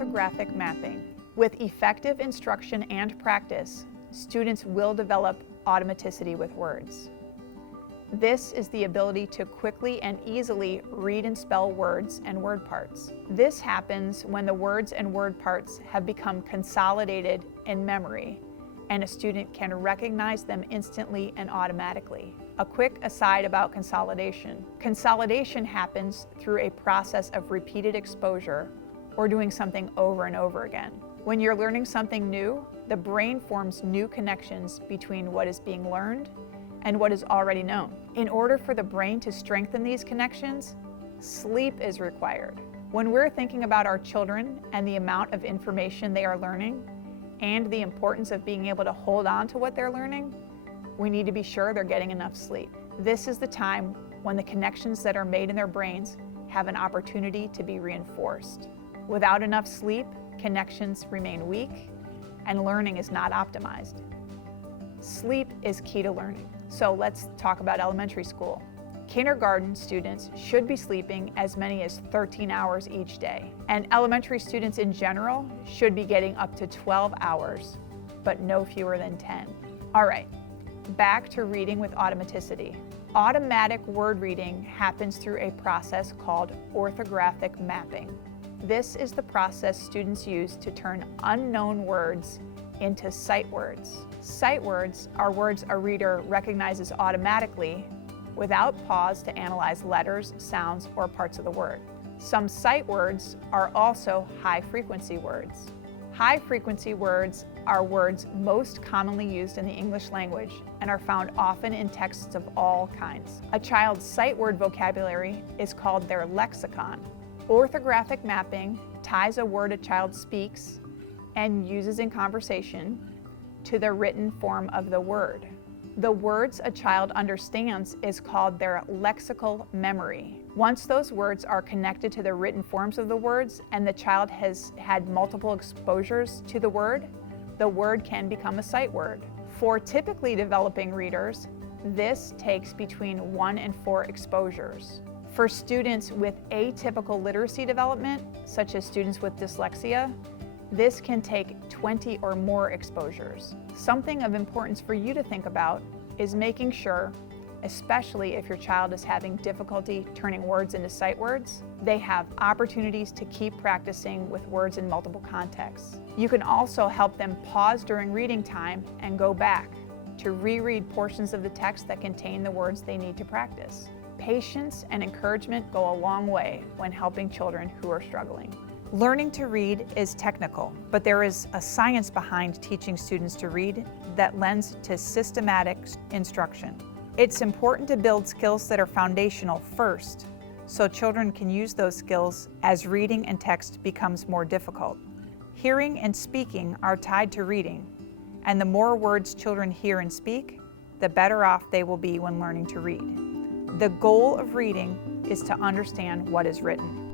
orthographic mapping. With effective instruction and practice, students will develop automaticity with words. This is the ability to quickly and easily read and spell words and word parts. This happens when the words and word parts have become consolidated in memory, and a student can recognize them instantly and automatically. A quick aside about consolidation. Consolidation happens through a process of repeated exposure or doing something over and over again. When you're learning something new, the brain forms new connections between what is being learned and what is already known. In order for the brain to strengthen these connections, sleep is required. When we're thinking about our children and the amount of information they are learning and the importance of being able to hold on to what they're learning, we need to be sure they're getting enough sleep. This is the time when the connections that are made in their brains have an opportunity to be reinforced. Without enough sleep, connections remain weak and learning is not optimized. Sleep is key to learning. So let's talk about elementary school. Kindergarten students should be sleeping as many as 13 hours each day. And elementary students in general should be getting up to 12 hours, but no fewer than 10. All right, back to reading with automaticity. Automatic word reading happens through a process called orthographic mapping. This is the process students use to turn unknown words into sight words. Sight words are words a reader recognizes automatically without pause to analyze letters, sounds, or parts of the word. Some sight words are also high-frequency words. High-frequency words are words most commonly used in the English language and are found often in texts of all kinds. A child's sight word vocabulary is called their lexicon. Orthographic mapping ties a word a child speaks and uses in conversation to the written form of the word. The words a child understands is called their lexical memory. Once those words are connected to the written forms of the words and the child has had multiple exposures to the word can become a sight word. For typically developing readers, this takes between 1 and 4 exposures. For students with atypical literacy development, such as students with dyslexia, this can take 20 or more exposures. Something of importance for you to think about is making sure, especially if your child is having difficulty turning words into sight words, they have opportunities to keep practicing with words in multiple contexts. You can also help them pause during reading time and go back to reread portions of the text that contain the words they need to practice. Patience and encouragement go a long way when helping children who are struggling. Learning to read is technical, but there is a science behind teaching students to read that lends to systematic instruction. It's important to build skills that are foundational first, so children can use those skills as reading and text becomes more difficult. Hearing and speaking are tied to reading, and the more words children hear and speak, the better off they will be when learning to read. The goal of reading is to understand what is written.